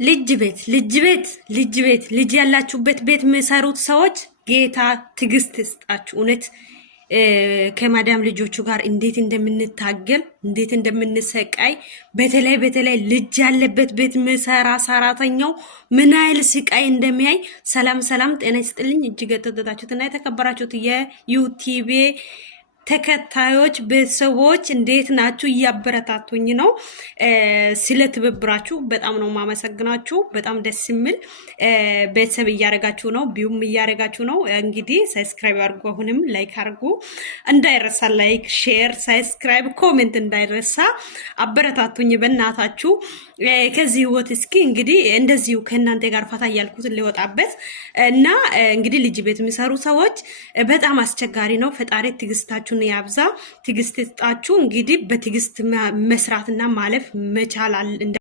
ልጅ ያላችሁበት ቤት የሚሰሩት ሰዎች ጌታ ትግስት ይስጣችሁ። እውነት ከማዳም ልጆቹ ጋር እንዴት እንደምንታገል እንዴት እንደምንሰቃይ በተለይ ልጅ ያለበት ቤት የሚሰራ ሰራተኛው ምን አይል ስቃይ እንደሚያይ። ሰላም ጤና ይስጥልኝ። እጅግ የተወደዳችሁትና የተከበራችሁት የዩቲዩብ ተከታዮች ቤተሰቦች እንዴት ናችሁ? እያበረታቱኝ ነው። ስለ ትብብራችሁ በጣም ነው ማመሰግናችሁ። በጣም ደስ የሚል ቤተሰብ እያረጋችሁ ነው፣ ቢዩም እያረጋችሁ ነው። እንግዲህ ሰብስክራይብ አድርጉ፣ አሁንም ላይክ አድርጉ እንዳይረሳ። ላይክ፣ ሼር፣ ሰብስክራይብ፣ ኮሜንት እንዳይረሳ። አበረታቱኝ በእናታችሁ። ከዚህ ህይወት እስኪ እንግዲህ እንደዚሁ ከእናንተ ጋር ፈታ እያልኩት ሊወጣበት እና እንግዲህ ልጅ ቤት የሚሰሩ ሰዎች በጣም አስቸጋሪ ነው። ፈጣሪ ትግስታችሁ ያብዛ፣ ትግስት ይስጣችሁ። እንግዲህ በትግስት መስራትና ማለፍ መቻል